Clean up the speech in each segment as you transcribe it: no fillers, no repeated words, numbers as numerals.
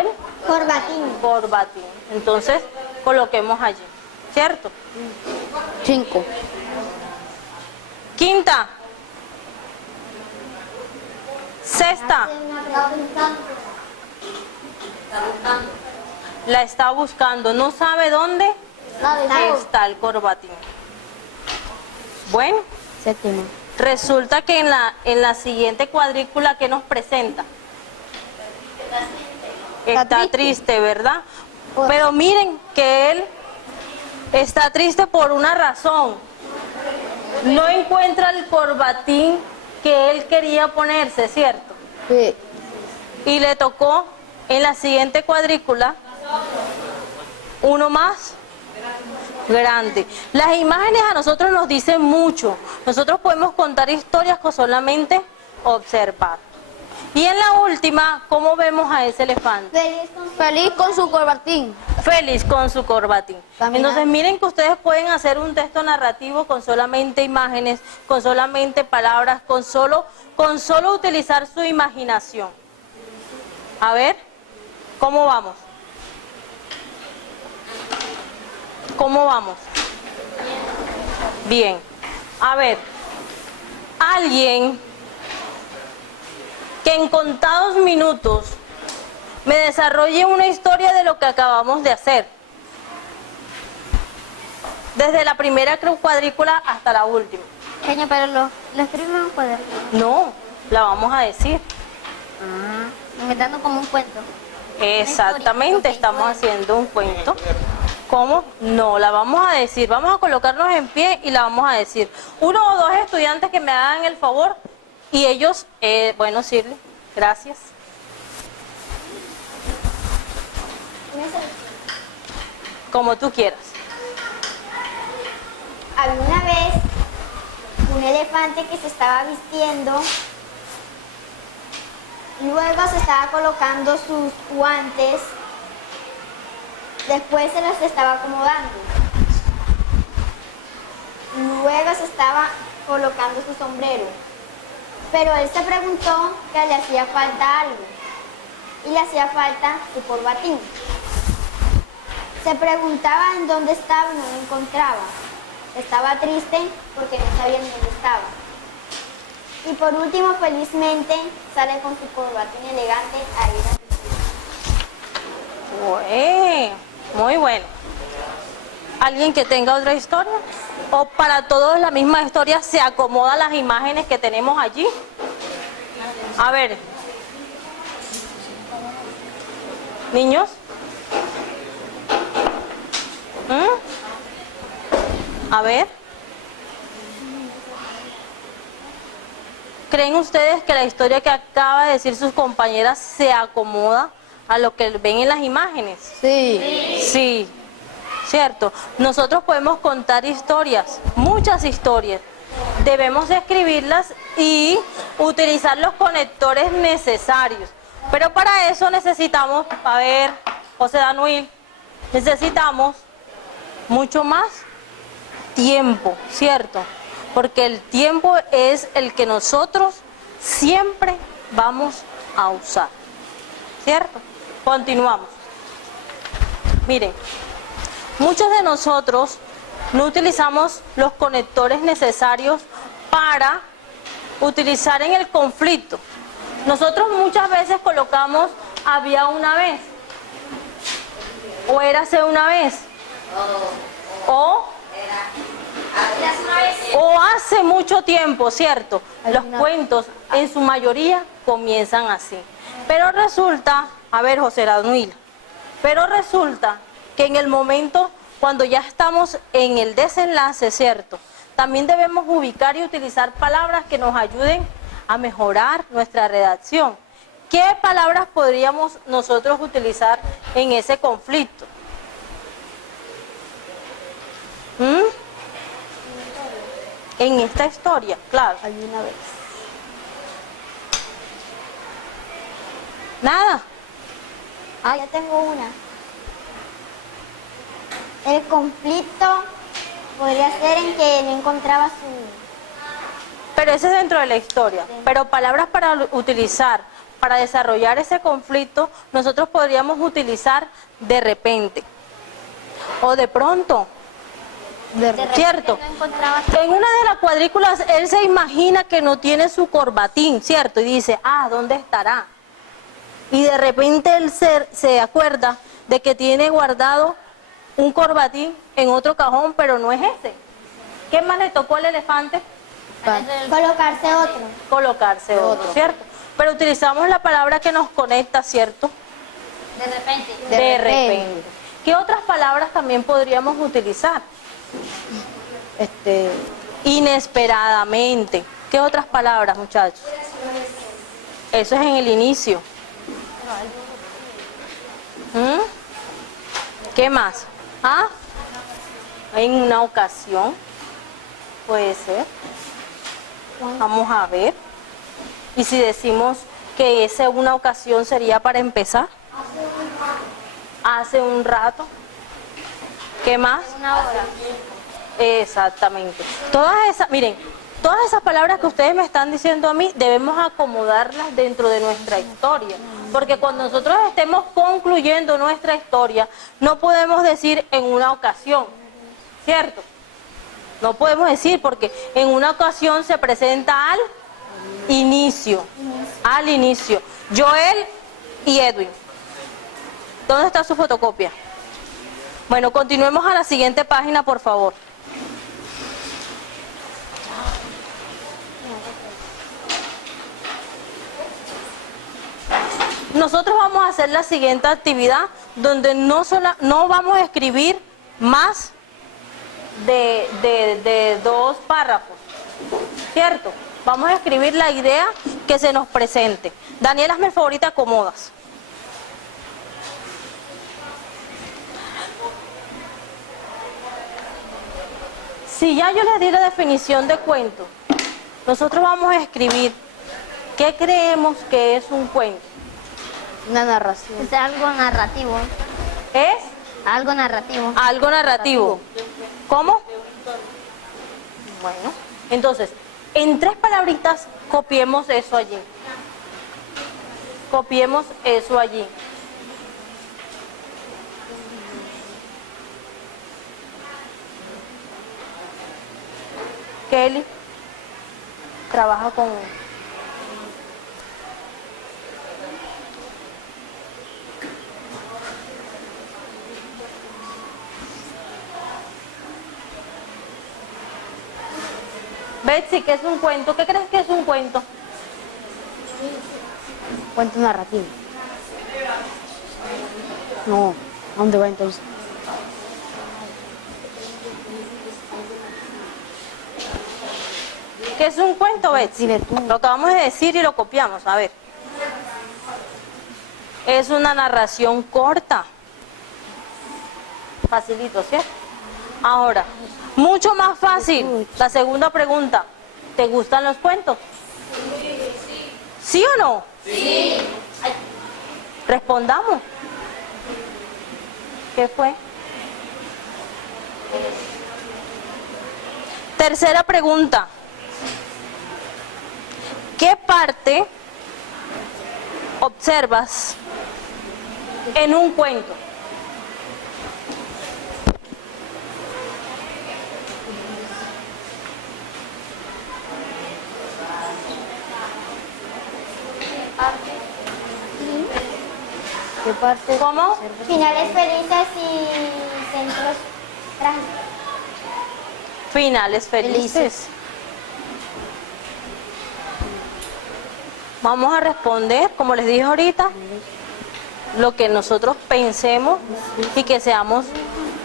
el Corbatín. corbatín. Entonces, coloquemos allí, ¿cierto? 5. Quinta. Sexta. La está buscando. No sabe dónde está el corbatín. Bueno, 7. resulta que en la siguiente cuadrícula que nos presenta está triste, ¿verdad? Pero miren que él está triste por una razón. No encuentra el corbatín que él quería ponerse, ¿cierto? Sí. Y le tocó en la siguiente cuadrícula uno más grande. Las imágenes a nosotros nos dicen mucho. Nosotros podemos contar historias con solamente observar. Y en la última, ¿cómo vemos a ese elefante? Feliz con su corbatín. Feliz con su corbatín. Caminando. Entonces miren que ustedes pueden hacer un texto narrativo con solamente imágenes, con solamente palabras, con solo utilizar su imaginación. A ver, ¿cómo vamos? ¿Cómo vamos? Bien. A ver, alguien que en contados minutos me desarrolle una historia de lo que acabamos de hacer. Desde la primera cuadrícula hasta la última. Señor, pero lo escribimos en un cuaderno. No, la vamos a decir. Inventando como un cuento. Exactamente, estamos haciendo un cuento. ¿Cómo? No, la vamos a decir. Vamos a colocarnos en pie y la vamos a decir. 1 o 2 estudiantes que me hagan el favor y ellos, bueno, Shirley, gracias. Como tú quieras. Había una vez un elefante que se estaba vistiendo, luego se estaba colocando sus guantes, después se los estaba acomodando, luego se estaba colocando su sombrero, pero él se preguntó que le hacía falta algo y le hacía falta su corbatín. Se preguntaba en dónde estaba y no lo encontraba. Estaba triste porque no sabía en dónde estaba. Y por último, felizmente, sale con su corbatín elegante a ir a su Muy bueno. ¿Alguien que tenga otra historia? ¿O para todos la misma historia se acomodan las imágenes que tenemos allí? A ver. Niños. A ver. ¿Creen ustedes que la historia que acaba de decir sus compañeras se acomoda a lo que ven en las imágenes? Sí. Sí, cierto. Nosotros podemos contar historias, muchas historias. Debemos escribirlas y utilizar los conectores necesarios. Pero para eso necesitamos, a ver, José Danuil, necesitamos mucho más tiempo, ¿cierto? Porque el tiempo es el que nosotros siempre vamos a usar, ¿cierto? Continuamos. Miren, muchos de nosotros no utilizamos los conectores necesarios para utilizar en el conflicto. Nosotros muchas veces colocamos había una vez, o érase una vez, o hace mucho tiempo, ¿cierto? Los cuentos en su mayoría comienzan así. Pero resulta, a ver, José Danuil, pero resulta que en el momento cuando ya estamos en el desenlace, ¿cierto? También debemos ubicar y utilizar palabras que nos ayuden a mejorar nuestra redacción. ¿Qué palabras podríamos nosotros utilizar en ese conflicto? En esta historia, claro. Alguna vez. Nada. Ah, ya tengo una. El conflicto podría ser en que no encontraba su... Pero ese es dentro de la historia. Pero palabras para utilizar para desarrollar ese conflicto, nosotros podríamos utilizar de repente o de pronto. ¿Cierto? No encontraba En una de las cuadrículas él se imagina que no tiene su corbatín, ¿cierto? Y dice, ¿dónde estará? Y de repente él se acuerda de que tiene guardado un corbatín en otro cajón, pero no es ese. ¿Qué más le tocó al elefante? colocarse otro. Colocarse otro, ¿cierto? Pero utilizamos la palabra que nos conecta, ¿cierto? De repente. De repente. ¿Qué otras palabras también podríamos utilizar? Inesperadamente. ¿Qué otras palabras, muchachos? Eso es en el inicio. ¿Qué más? En una ocasión. Puede ser. Vamos a ver. Y si decimos que esa una ocasión sería para empezar. Hace un rato. ¿Qué más? Una hora. Exactamente. Miren, todas esas palabras que ustedes me están diciendo a mí, debemos acomodarlas dentro de nuestra historia. Porque cuando nosotros estemos concluyendo nuestra historia, no podemos decir en una ocasión, ¿cierto? No podemos decir porque en una ocasión se presenta al inicio. Al inicio. Joel y Edwin. ¿Dónde está su fotocopia? Bueno, continuemos a la siguiente página, por favor. Nosotros vamos a hacer la siguiente actividad donde no vamos a escribir más de 2 párrafos, ¿cierto? Vamos a escribir la idea que se nos presente. Daniela, hazme el favor y te acomodas. Si ya yo les di la definición de cuento, nosotros vamos a escribir qué creemos que es un cuento. Una narración. Es algo narrativo. ¿Es? Algo narrativo. Algo narrativo. ¿Cómo? Bueno, entonces, en 3 palabritas copiemos eso allí. Copiemos eso allí. Kelly trabaja con... Betsy, ¿qué es un cuento? ¿Qué crees que es un cuento? Cuento narrativo. No, ¿a dónde va entonces? ¿Qué es un cuento, Betsy? Dime tú. Lo acabamos de decir y lo copiamos, a ver. Es una narración corta. Facilito, ¿cierto? Ahora, mucho más fácil. La segunda pregunta. ¿Te gustan los cuentos? ¿Sí o no? Sí. Respondamos. ¿Qué fue? Tercera pregunta. ¿Qué parte observas en un cuento? ¿Qué parte? ¿Cómo? Finales felices y centros trágicos. Finales felices. Vamos a responder, como les dije ahorita, lo que nosotros pensemos y que seamos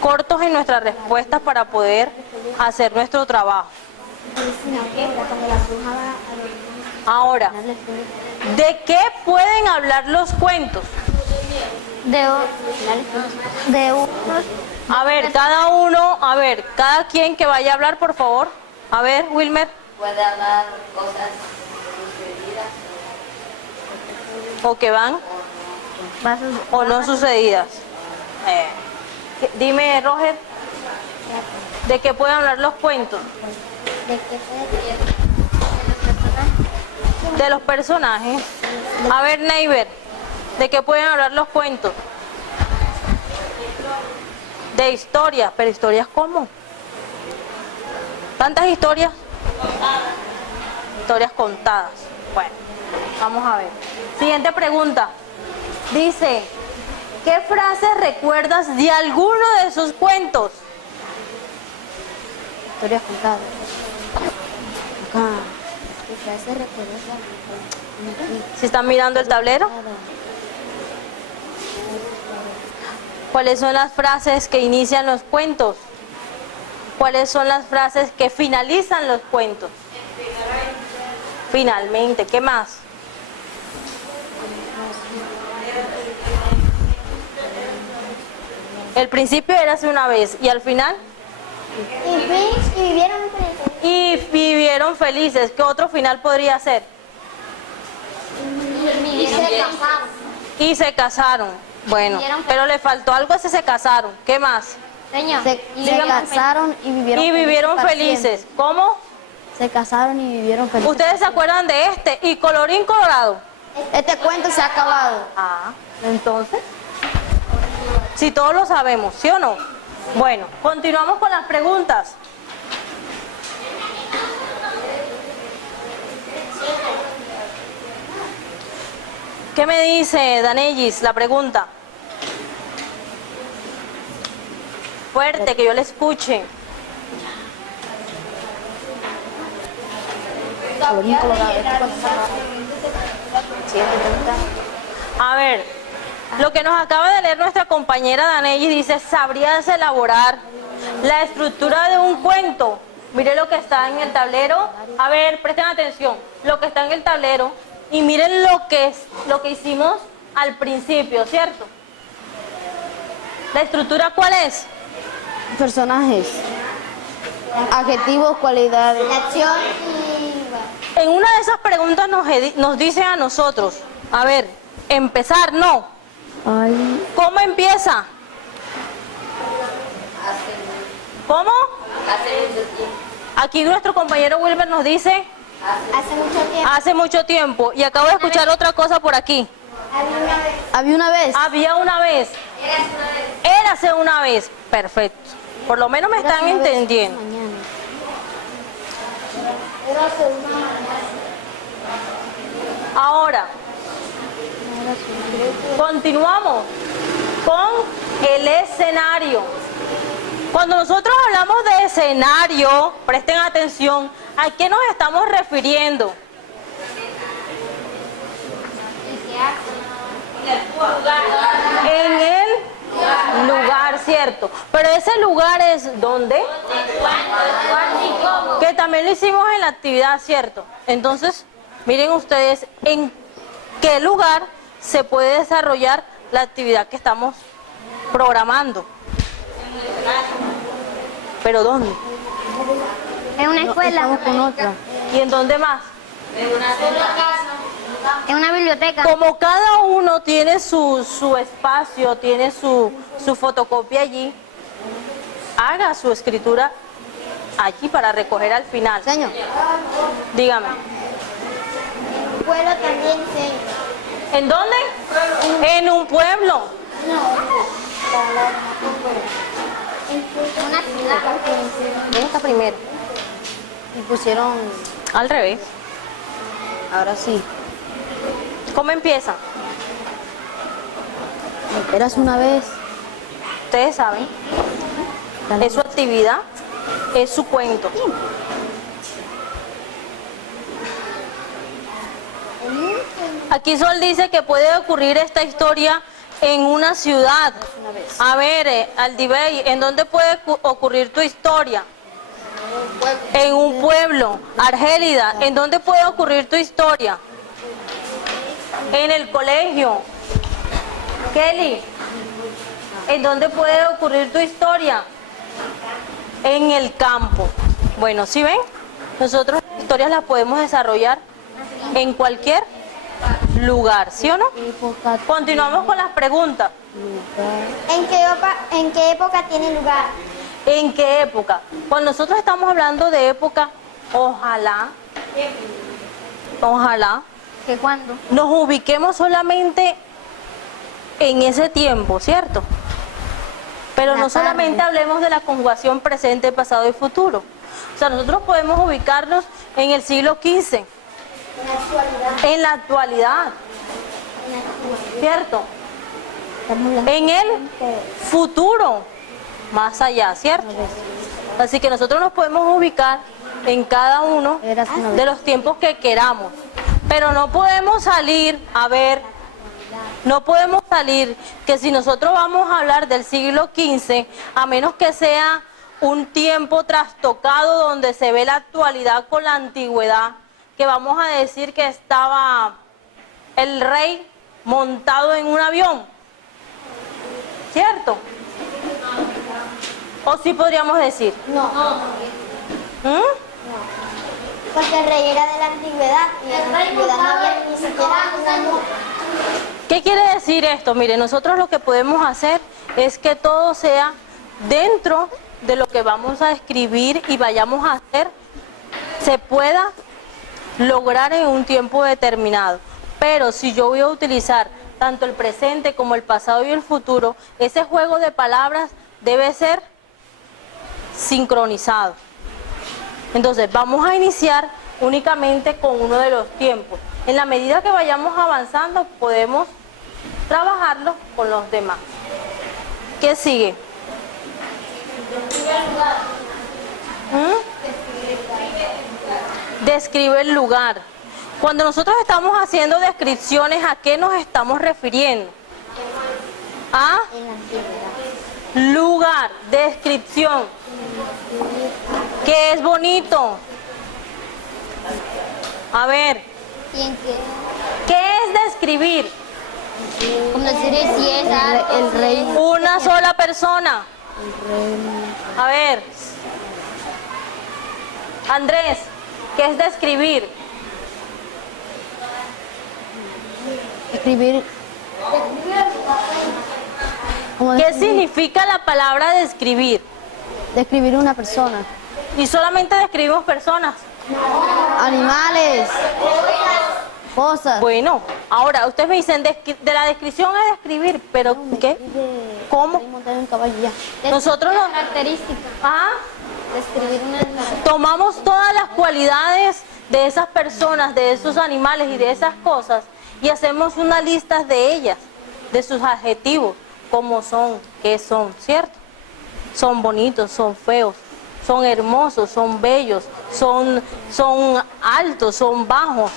cortos en nuestras respuestas para poder hacer nuestro trabajo. Ahora, ¿de qué pueden hablar los cuentos? De unos. A ver, cada quien que vaya a hablar, por favor. A ver, Wilmer. Puede hablar cosas sucedidas O que van o no sucedidas. Dime, Roger, ¿de qué pueden hablar los cuentos? ¿De qué puede ser? De los personajes. De los personajes. A ver, Neighbor, ¿de qué pueden hablar los cuentos? De historias, pero historias ¿cómo? ¿Tantas historias? Historias contadas. Bueno, vamos a ver. Siguiente pregunta. Dice, ¿qué frases recuerdas de alguno de esos cuentos? Historias contadas. Acá. ¿Qué frase recuerdas? Si están mirando el tablero, ¿cuáles son las frases que inician los cuentos? ¿Cuáles son las frases que finalizan los cuentos? Finalmente, ¿qué más? El principio era hace una vez y al final Y vivieron felices. y vivieron felices. ¿Qué otro final podría ser? Y se casaron. Y se casaron. Bueno, pero le faltó algo si se casaron. ¿Qué más? Señor, Se casaron y vivieron Y vivieron para felices. ¿Cómo? siempre. Se casaron y vivieron felices. ¿Ustedes se acuerdan de este? Y colorín colorado. Este cuento se ha acabado. Ah, entonces. Si todos lo sabemos, ¿sí o no? Bueno, continuamos con las preguntas. ¿Qué me dice Danellis? La pregunta. Fuerte, que yo le escuche. Colorín colorado. Este cuento se ha acabado. Siguiente pregunta. A ver, lo que nos acaba de leer nuestra compañera Danellis dice, ¿sabrías elaborar la estructura de un cuento? Mire lo que está en el tablero. A ver, presten atención. Lo que está en el tablero. Y miren lo que hicimos al principio, ¿cierto? ¿La estructura cuál es? Personajes. Adjetivos, cualidades. la acción y... En una de esas preguntas nos dice a nosotros, a ver, empezar, no. Ay. ¿Cómo empieza? ¿Cómo? Hace mucho tiempo. Aquí nuestro compañero Wilber nos dice, Hace mucho tiempo. hace mucho tiempo. Y acabo de escuchar otra cosa por aquí. Había una vez. Había una vez. Había una vez. Érase una vez. Perfecto. Por lo menos me están entendiendo. Mañana. Ahora, continuamos con el escenario. Cuando nosotros hablamos de escenario, presten atención, ¿a qué nos estamos refiriendo? En el lugar, ¿cierto? Pero ese lugar es ¿dónde? Que también lo hicimos en la actividad, ¿cierto? Entonces, miren ustedes en qué lugar se puede desarrollar la actividad que estamos programando. ¿Pero dónde? En una escuela. Estamos con otra. ¿Y en dónde más? En una biblioteca. Como cada uno tiene su espacio, tiene su fotocopia allí, haga su escritura allí para recoger al final. Señor. Dígame. Pueblo también se... ¿En dónde? En un pueblo. Una ciudad. Esta primero. Y pusieron. Al revés. Ahora sí. ¿Cómo empieza? Eras una vez. Ustedes saben. Dale. Es su actividad, es su cuento. Aquí Sol dice que puede ocurrir esta historia en una ciudad. A ver, Aldibey, ¿en dónde puede ocurrir tu historia? En un pueblo. Argélida, ¿en dónde puede ocurrir tu historia? En el colegio. Kelly, ¿en dónde puede ocurrir tu historia? En el campo. Bueno, ¿sí ven? Nosotros las historias las podemos desarrollar en cualquier lugar, ¿sí o no? Época. Continuamos con las preguntas. Lugar. ¿En qué época tiene lugar? ¿En qué época? Cuando nosotros estamos hablando de época, ojalá ojalá ¿Que cuándo? nos ubiquemos solamente en ese tiempo, ¿cierto? Pero La no solamente tarde. hablemos de la conjugación presente, pasado y futuro. O sea, nosotros podemos ubicarnos en el siglo XV, en la actualidad, ¿cierto? En el futuro, más allá, ¿cierto? Así que nosotros nos podemos ubicar en cada uno de los tiempos que queramos. Pero no podemos salir, no podemos salir que si nosotros vamos a hablar del siglo XV, a menos que sea un tiempo trastocado donde se ve la actualidad con la antigüedad, que vamos a decir que estaba el rey montado en un avión, ¿cierto? ¿O sí podríamos decir? No, ¿Mm? porque el rey era de la antigüedad y en la antigüedad no había ni siquiera una moto. ¿Qué quiere decir esto? Mire, nosotros lo que podemos hacer es que todo sea dentro de lo que vamos a escribir y vayamos a hacer, se pueda lograr en un tiempo determinado. Pero si yo voy a utilizar tanto el presente como el pasado y el futuro, ese juego de palabras debe ser sincronizado. Entonces vamos a iniciar únicamente con uno de los tiempos. En la medida que vayamos avanzando podemos trabajarlo con los demás. ¿Qué sigue? Describe el lugar. Cuando nosotros estamos haciendo descripciones, ¿a qué nos estamos refiriendo? A lugar, descripción. ¿Qué es bonito? A ver, ¿Quién qué? ¿qué es describir? Como decir si es el rey. Una sola persona. A ver, Andrés, ¿qué es describir? Escribir. ¿Qué significa la palabra describir? Describir una persona. Y solamente describimos personas. Animales. Cosas. Bueno, ahora ustedes me dicen de la descripción es describir, pero ¿qué? ¿Cómo? Montar un caballo ya. Nosotros no. Característica. Ah, Describir una tomamos todas las cualidades de esas personas, de esos animales y de esas cosas y hacemos una lista de ellas, de sus adjetivos, cómo son, qué son, ¿cierto? Son bonitos, son feos, son hermosos, son bellos, son altos, son bajos.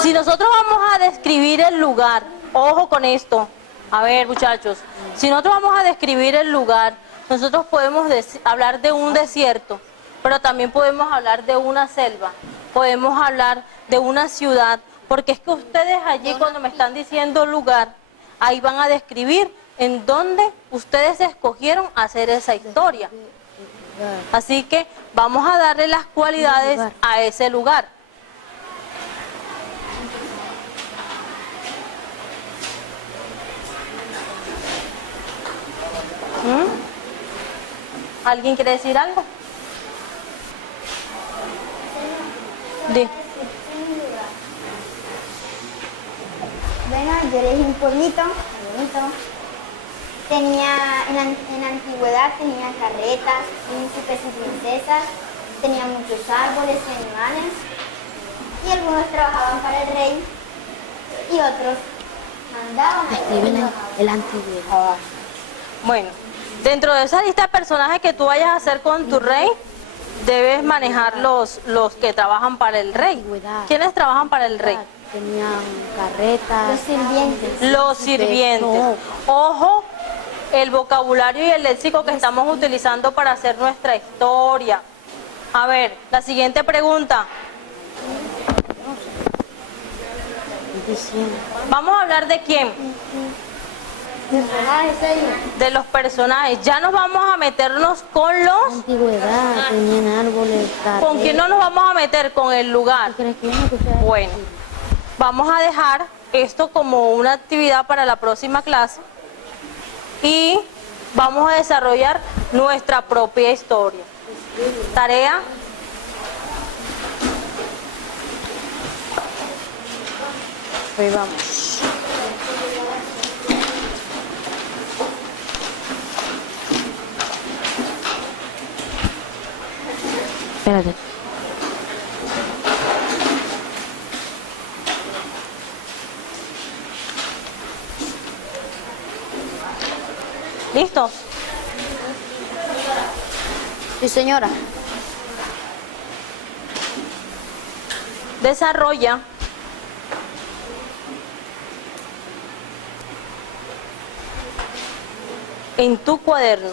Si nosotros vamos a describir el lugar, ojo con esto, a ver muchachos, si nosotros vamos a describir el lugar, nosotros podemos hablar de un desierto, pero también podemos hablar de una selva, podemos hablar de una ciudad, porque es que ustedes allí cuando me están diciendo lugar, ahí van a describir en dónde ustedes escogieron hacer esa historia. Así que vamos a darle las cualidades a ese lugar. ¿Alguien quiere decir algo? Bueno, yo elegí un pueblito bonito. Tenía, en la antigüedad tenía carretas, príncipes y princesas, tenía muchos árboles y animales, y algunos trabajaban para el rey y otros mandaban. Escriben el antigüedad. Bueno, dentro de esa lista de personajes que tú vayas a hacer con tu rey, debes manejar los que trabajan para el rey. ¿Quiénes trabajan para el rey? Tenían carretas. Los sirvientes. Los sirvientes. Ojo, el vocabulario y el léxico que estamos utilizando para hacer nuestra historia. A ver, la siguiente pregunta. Vamos a hablar de quién. De los personajes. Ya nos vamos a meternos con los... Antigüedad, tenían árboles. ¿Con quién no nos vamos a meter? Con el lugar. Bueno, vamos a dejar esto como una actividad para la próxima clase y vamos a desarrollar nuestra propia historia. Tarea. Ahí vamos. Espérate. ¿Listos? Sí, señora. Desarrolla en tu cuaderno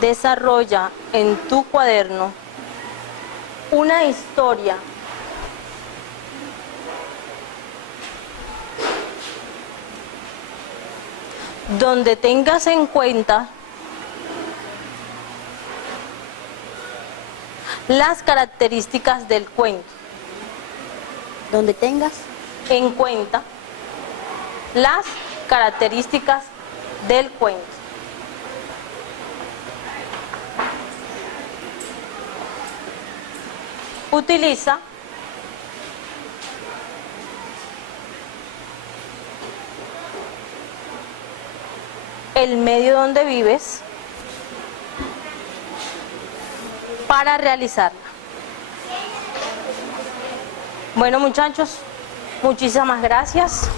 desarrolla en tu cuaderno una historia donde tengas en cuenta las características del cuento. Donde tengas. En cuenta las características del cuento. Utiliza el medio donde vives para realizarla. Bueno, muchachos, muchísimas gracias.